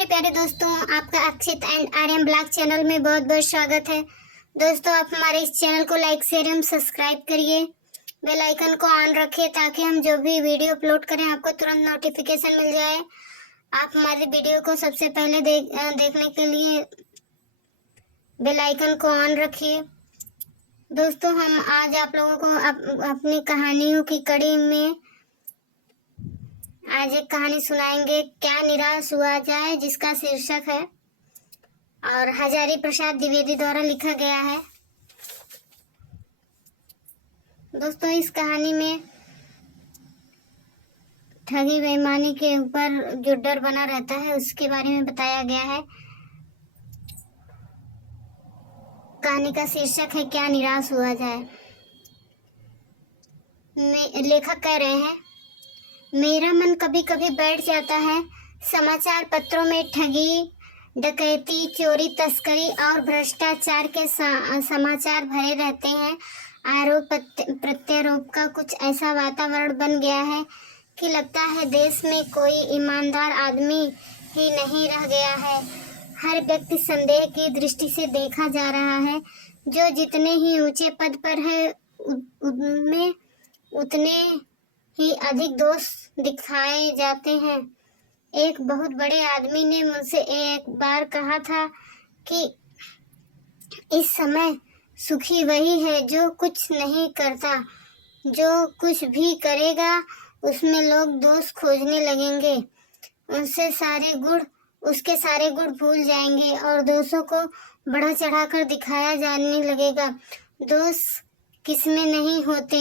मेरे प्यारे दोस्तों, आपका Akshit and Aryan blog channel में बहुत बहुत स्वागत है। दोस्तों, आप हमारे इस चैनल को लाइक शेयर एवं सब्सक्राइब करिए, बेल आइकन को ऑन रखिए ताकि हम जो भी वीडियो अपलोड करें आपको तुरंत नोटिफिकेशन मिल जाए। आप हमारे वीडियो को सबसे पहले देखने के लिए बेल आइकन को ऑन रखिए। दोस्तों, हम आज आप लोगों को अपनी कहानियों की कड़ी में आज एक कहानी सुनाएंगे, क्या निराश हुआ जाए, जिसका शीर्षक है और हजारी प्रसाद द्विवेदी द्वारा लिखा गया है। दोस्तों, इस कहानी में ठगी बेईमानी के ऊपर जो डर बना रहता है उसके बारे में बताया गया है। कहानी का शीर्षक है क्या निराश हुआ जाए। लेखक कह रहे हैं, मेरा मन कभी कभी बैठ जाता है। समाचार पत्रों में ठगी, डकैती, चोरी, तस्करी और भ्रष्टाचार के समाचार भरे रहते हैं। आरोप प्रत्यारोप का कुछ ऐसा वातावरण बन गया है कि लगता है देश में कोई ईमानदार आदमी ही नहीं रह गया है। हर व्यक्ति संदेह की दृष्टि से देखा जा रहा है। जो जितने ही ऊंचे पद पर है उनमें उतने ही अधिक दोष दिखाए जाते हैं। एक बहुत बड़े आदमी ने मुझसे एक बार कहा था कि इस समय सुखी वही है जो कुछ नहीं करता। जो कुछ भी करेगा उसमें लोग दोष खोजने लगेंगे, उसके सारे गुण भूल जाएंगे और दोषों को बढ़ा चढ़ाकर दिखाया जाने लगेगा। दोष किसमें नहीं होते।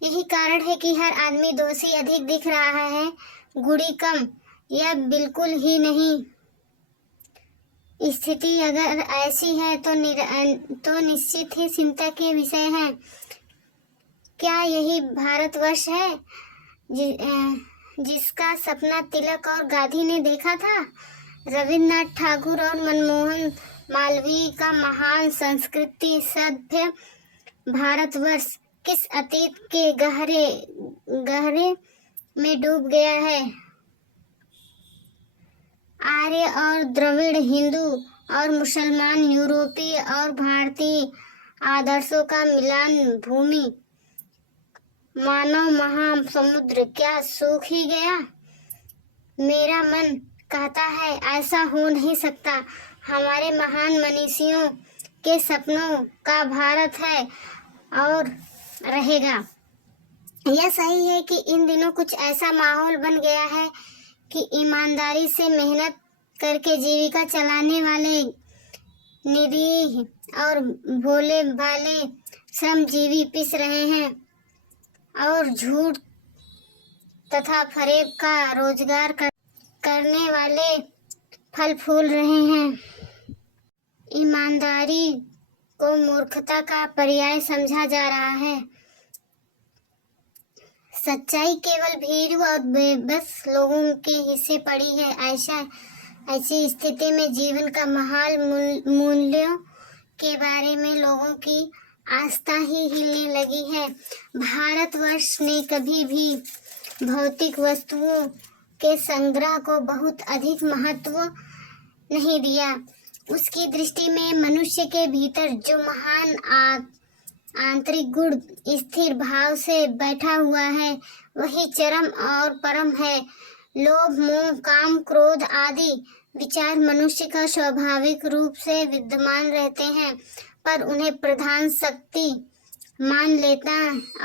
यही कारण है कि हर आदमी दोषी अधिक दिख रहा है, गुणी कम या बिल्कुल ही नहीं। स्थिति अगर ऐसी है तो निश्चित ही चिंता के विषय है। क्या यही भारतवर्ष है जिसका सपना तिलक और गांधी ने देखा था? रविन्द्रनाथ ठाकुर और मनमोहन मालवीय का महान संस्कृति सभ्य भारतवर्ष किस अतीत के गहरे में डूब गया है। आर्य और द्रविड़, हिंदू और मुसलमान, यूरोपीय और भारतीय आदर्शों का मिलान भूमि, मानव महासमुद्र क्या सूख ही गया? मेरा मन कहता है ऐसा हो नहीं सकता। हमारे महान मनीषियों के सपनों का भारत है और रहेगा। यह सही है कि इन दिनों कुछ ऐसा माहौल बन गया है कि ईमानदारी से मेहनत करके जीविका चलाने वाले निरीह और भोले भाले श्रमजीवी पिस रहे हैं और झूठ तथा फरेब का रोजगार करने वाले फल फूल रहे हैं। ईमानदारी को मूर्खता का पर्याय समझा जा रहा है। सच्चाई केवल भीड़ और बेबस लोगों के हिस्से पड़ी है। ऐसी स्थिति में जीवन का महान मूल्यों के बारे में लोगों की आस्था ही हिलने लगी है। भारतवर्ष ने कभी भी भौतिक वस्तुओं के संग्रह को बहुत अधिक महत्व नहीं दिया। उसकी दृष्टि में मनुष्य के भीतर जो महान आंतरिक गुण स्थिर भाव से बैठा हुआ है वही चरम और परम है। लोभ, मोह, काम, क्रोध आदि विचार मनुष्य का स्वाभाविक रूप से विद्यमान रहते हैं, पर उन्हें प्रधान शक्ति मान लेता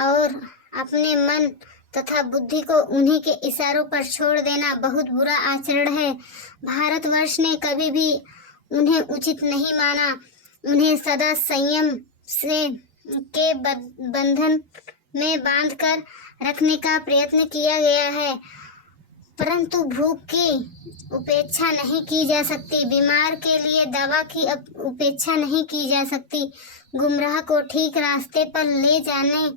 और अपने मन तथा बुद्धि को उन्हीं के इशारों पर छोड़ देना बहुत बुरा आचरण है। भारतवर्ष ने कभी भी उन्हें उचित नहीं माना। उन्हें सदा संयम के बंधन में बांधकर रखने का प्रयत्न किया गया है, परंतु भूख की उपेक्षा नहीं की जा सकती। बीमार के लिए दवा की उपेक्षा नहीं की जा सकती। गुमराह को ठीक रास्ते पर ले जाने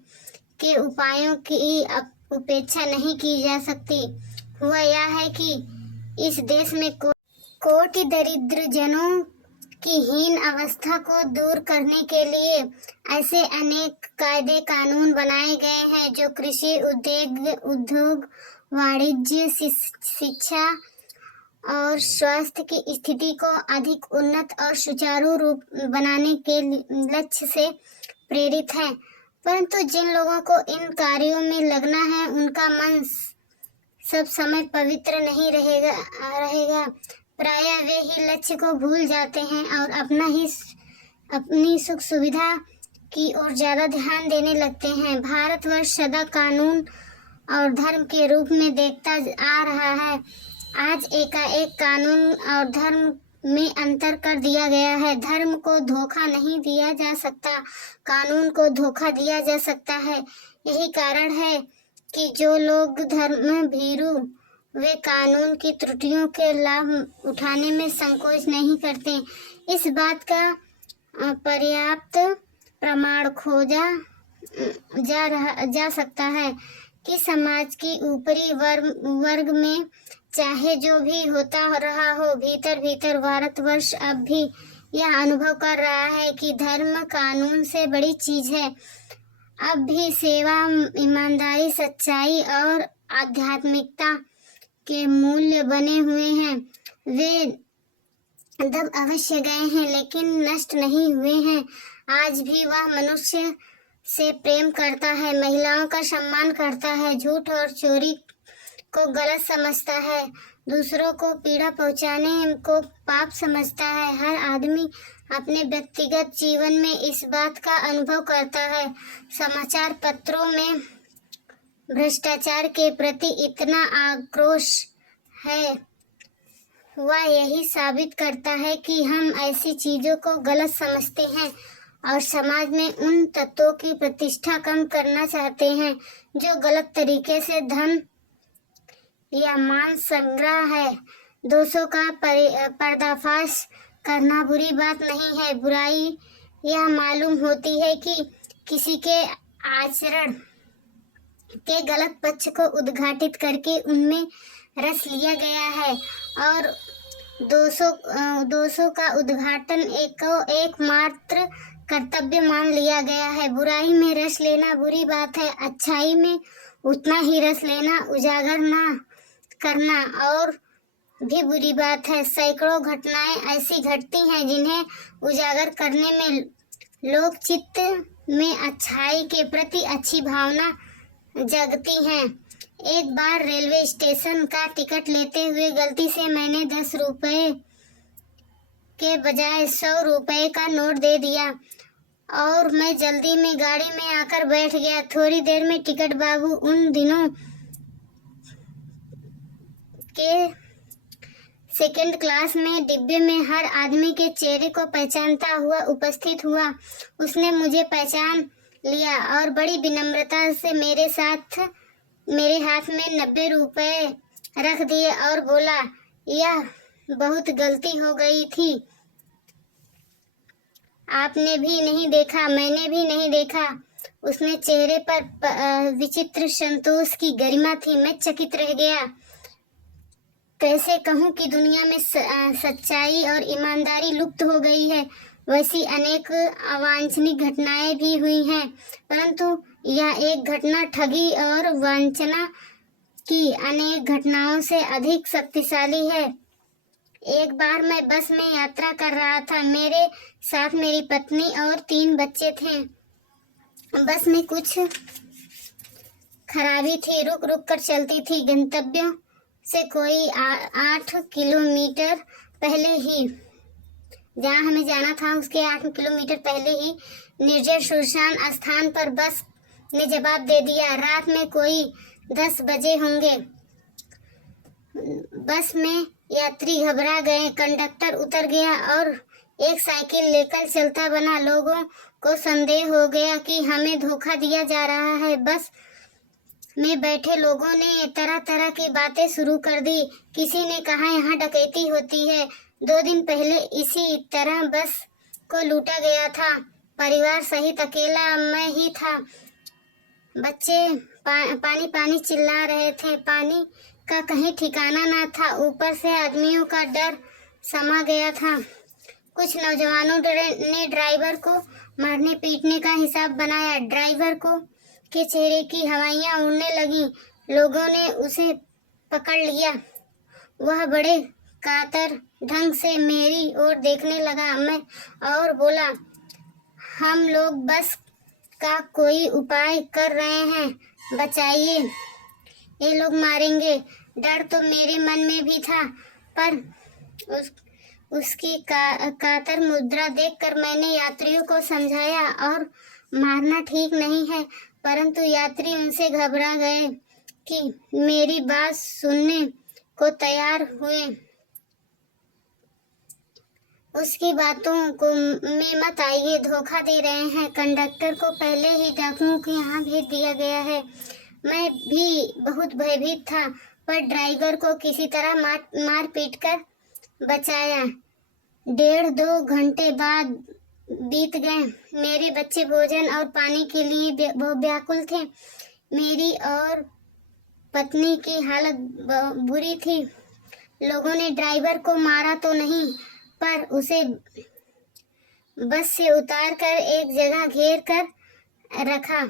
के उपायों की उपेक्षा नहीं की जा सकती। हुआ यह है कि इस देश में कोटि दरिद्र जनों की हीन अवस्था को दूर करने के लिए ऐसे अनेक कायदे कानून बनाए गए हैं जो कृषि, उद्योग, वाणिज्य, शिक्षा और स्वास्थ्य की स्थिति को अधिक उन्नत और सुचारू रूप बनाने के लक्ष्य से प्रेरित हैं। परंतु जिन लोगों को इन कार्यों में लगना है उनका मन सब समय पवित्र नहीं रहेगा। प्रायः वे ही लक्ष्य को भूल जाते हैं और अपनी सुख सुविधा की ओर ज्यादा ध्यान देने लगते हैं। भारतवर्ष सदा कानून और धर्म के रूप में देखता आ रहा है। आज एकाएक कानून और धर्म में अंतर कर दिया गया है। धर्म को धोखा नहीं दिया जा सकता, कानून को धोखा दिया जा सकता है। यही कारण है कि जो लोग धर्म भीरू वे कानून की त्रुटियों के लाभ उठाने में संकोच नहीं करते। इस बात का पर्याप्त प्रमाण खोजा जा सकता है कि समाज की ऊपरी वर्ग में चाहे जो भी होता रहा हो, भीतर भीतर भारतवर्ष अब भी यह अनुभव कर रहा है कि धर्म कानून से बड़ी चीज है। अब भी सेवा, ईमानदारी, सच्चाई और आध्यात्मिकता के मूल्य बने हुए हैं। वे दब अवश्य गए हैं लेकिन नष्ट नहीं हुए हैं। आज भी वह मनुष्य से प्रेम करता है, महिलाओं का सम्मान करता है, झूठ और चोरी को गलत समझता है, दूसरों को पीड़ा पहुंचाने को पाप समझता है। हर आदमी अपने व्यक्तिगत जीवन में इस बात का अनुभव करता है। समाचार पत्रों में भ्रष्टाचार के प्रति इतना आक्रोश है, वह यही साबित करता है कि हम ऐसी चीजों को गलत समझते हैं और समाज में उन तत्वों की प्रतिष्ठा कम करना चाहते हैं जो गलत तरीके से धन या मान संग्रह है। दोषों का पर्दाफाश करना बुरी बात नहीं है। बुराई यह मालूम होती है कि किसी के आचरण के गलत पक्ष को उद्घाटित करके उनमें रस लिया गया है और दोषों का उद्घाटन एकमात्र कर्तव्य मान लिया गया है। बुराई में रस लेना बुरी बात है, अच्छाई में उतना ही रस लेना, उजागर ना करना और भी बुरी बात है। सैकड़ों घटनाएं ऐसी घटती हैं जिन्हें उजागर करने में लोक चित्त में अच्छाई के प्रति अच्छी भावना जगती हैं। एक बार रेलवे स्टेशन का टिकट लेते हुए गलती से मैंने 10 रुपए के बजाय 100 रुपए का नोट दे दिया और मैं जल्दी में गाड़ी में आकर बैठ गया। थोड़ी देर में टिकट बाबू उन दिनों के सेकंड क्लास में डिब्बे में हर आदमी के चेहरे को पहचानता हुआ उपस्थित हुआ। उसने मुझे पहचान लिया और बड़ी विनम्रता से मेरे हाथ में 90 रुपए रख दिए और बोला, यह बहुत गलती हो गई थी। आपने भी नहीं देखा, मैंने भी नहीं देखा। उसने चेहरे पर विचित्र संतोष की गरिमा थी। मैं चकित रह गया। कैसे कहूँ कि दुनिया में सच्चाई और ईमानदारी लुप्त हो गई है। वैसी अनेक अवांछनीय घटनाएं भी हुई हैं, परंतु यह एक घटना ठगी और वंचना की अनेक घटनाओं से अधिक शक्तिशाली है। एक बार मैं बस में यात्रा कर रहा था। मेरे साथ मेरी पत्नी और 3 बच्चे थे। बस में कुछ खराबी थी, रुक रुक कर चलती थी। गंतव्य से कोई 8 किलोमीटर पहले ही, जहाँ हमें जाना था उसके 8 किलोमीटर पहले ही निर्जन सुनसान स्थान पर बस ने जवाब दे दिया। रात में कोई 10 बजे होंगे। बस में यात्री घबरा गए। कंडक्टर उतर गया और एक साइकिल लेकर चलता बना। लोगों को संदेह हो गया कि हमें धोखा दिया जा रहा है। बस में बैठे लोगों ने तरह तरह की बातें शुरू कर दी। किसी ने कहा यहाँ डकैती होती है। 2 दिन पहले इसी तरह बस को लूटा गया था। परिवार सहित अकेला मैं ही था। बच्चे पानी पानी चिल्ला रहे थे। पानी का कहीं ठिकाना ना था। ऊपर से आदमियों का डर समा गया था। कुछ नौजवानों ने ड्राइवर को मारने पीटने का हिसाब बनाया। ड्राइवर को के चेहरे की हवाइयां उड़ने लगी। लोगों ने उसे पकड़ लिया। वह बड़े कातर ढंग से मेरी ओर देखने लगा। मैं और बोला, हम लोग बस का कोई उपाय कर रहे हैं, बचाइए, ये लोग मारेंगे। डर तो मेरे मन में भी था, पर उसकी कातर मुद्रा देखकर मैंने यात्रियों को समझाया और मारना ठीक नहीं है, परंतु यात्री उनसे घबरा गए कि मेरी बात सुनने को तैयार हुए। उसकी बातों को में मत आइए, धोखा दे रहे हैं। कंडक्टर को पहले ही डाकुओं के यहाँ भेज दिया गया है। मैं भी बहुत भयभीत था, पर ड्राइवर को किसी तरह मार पीट कर बचाया। 1.5-2 घंटे बाद बीत गए। मेरे बच्चे भोजन और पानी के लिए व्याकुल थे। मेरी और पत्नी की हालत बुरी थी। लोगों ने ड्राइवर को मारा तो नहीं, पर उसे बस से उतार कर एक जगह घेर कर रखा।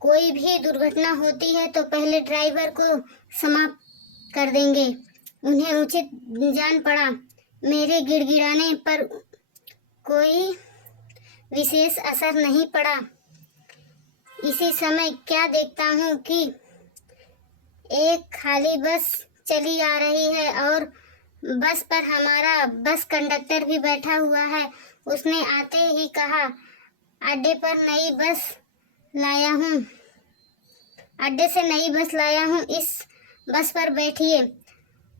कोई भी दुर्घटना होती है तो पहले ड्राइवर को समाप्त कर देंगे। उन्हें उचित जान पड़ा। मेरे गिड़गिड़ाने पर कोई विशेष असर नहीं पड़ा। इसी समय क्या देखता हूँ कि एक खाली बस चली आ रही है और बस पर हमारा बस कंडक्टर भी बैठा हुआ है। उसने आते ही कहा, अड्डे से नई बस लाया हूँ, इस बस पर बैठिए।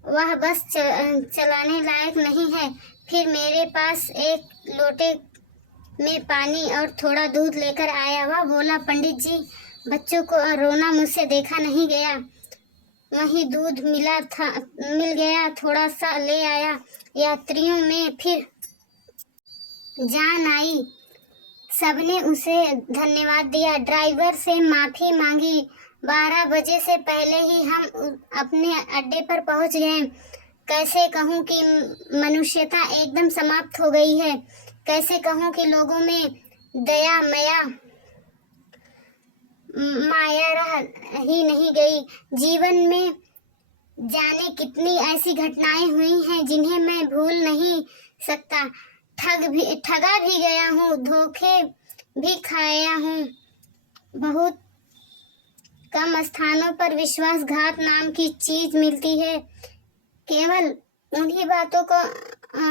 वह बस चलाने लायक नहीं है। फिर मेरे पास एक लोटे में पानी और थोड़ा दूध लेकर आया। वह बोला, पंडित जी, बच्चों को रोना मुझसे देखा नहीं गया। वहीं दूध मिल गया, थोड़ा सा ले आया। यात्रियों में फिर जान आई। सबने उसे धन्यवाद दिया, ड्राइवर से माफी मांगी। 12 बजे से पहले ही हम अपने अड्डे पर पहुंच गए। कैसे कहूं कि मनुष्यता एकदम समाप्त हो गई है। कैसे कहूं कि लोगों में दया माया रह ही नहीं गई। जीवन में जाने कितनी ऐसी घटनाएं हुई हैं जिन्हें मैं भूल नहीं सकता। ठगा भी गया हूँ, धोखे भी खाया हूँ। बहुत कम स्थानों पर विश्वासघात नाम की चीज मिलती है। केवल उन्हीं बातों का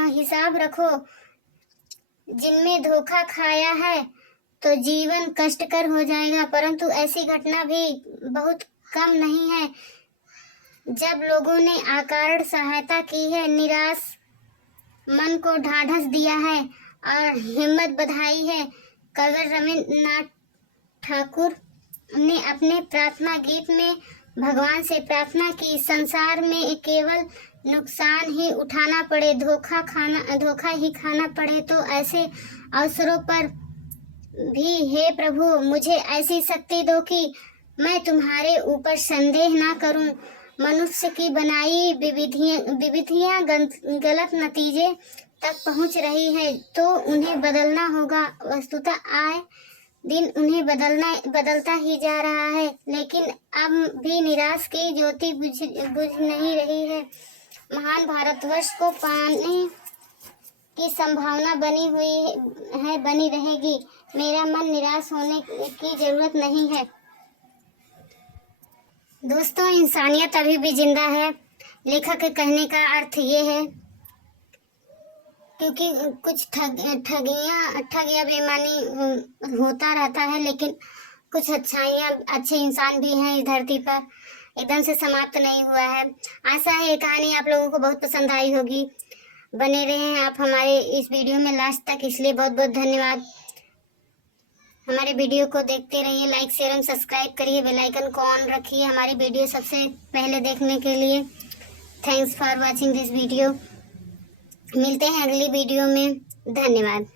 हिसाब रखो जिनमें धोखा खाया है, तो जीवन कष्टकर हो जाएगा। परंतु ऐसी घटना भी बहुत कम नहीं है जब लोगों ने अकारण सहायता की है, निराश मन को ढाढ़स दिया है और हिम्मत बढ़ाई है। कवि रविन्द्रनाथ ठाकुर ने अपने प्रार्थना गीत में भगवान से प्रार्थना की, संसार में केवल नुकसान ही उठाना पड़े, धोखा ही खाना पड़े, तो ऐसे अवसरों पर भी हे प्रभु मुझे ऐसी शक्ति दो कि मैं तुम्हारे ऊपर संदेह ना करूं। मनुष्य की बनाई विविधियां गलत नतीजे तक पहुंच रही है, तो उन्हें बदलना होगा। वस्तुतः आए दिन उन्हें बदलता ही जा रहा है, लेकिन अब भी निराश की ज्योति बुझ नहीं रही है। महान भारतवर्ष को पाने की संभावना बनी हुई है, बनी रहेगी। मेरा मन निराश होने की जरूरत नहीं है। दोस्तों, इंसानियत अभी भी जिंदा है। लेखक के कहने का अर्थ ये है, क्योंकि कुछ ठग या बेईमानी होता रहता है, लेकिन कुछ अच्छे इंसान भी हैं इस धरती पर। एकदम से समाप्त नहीं हुआ है। आशा है ये कहानी आप लोगों को बहुत पसंद आई होगी। बने रहें आप हमारे इस वीडियो में लास्ट तक, इसलिए बहुत बहुत धन्यवाद। हमारे वीडियो को देखते रहिए, लाइक शेयर एवं सब्सक्राइब करिए, बेल आइकन को ऑन रखिए हमारी वीडियो सबसे पहले देखने के लिए। Thanks for watching this video. मिलते हैं अगली वीडियो में। धन्यवाद।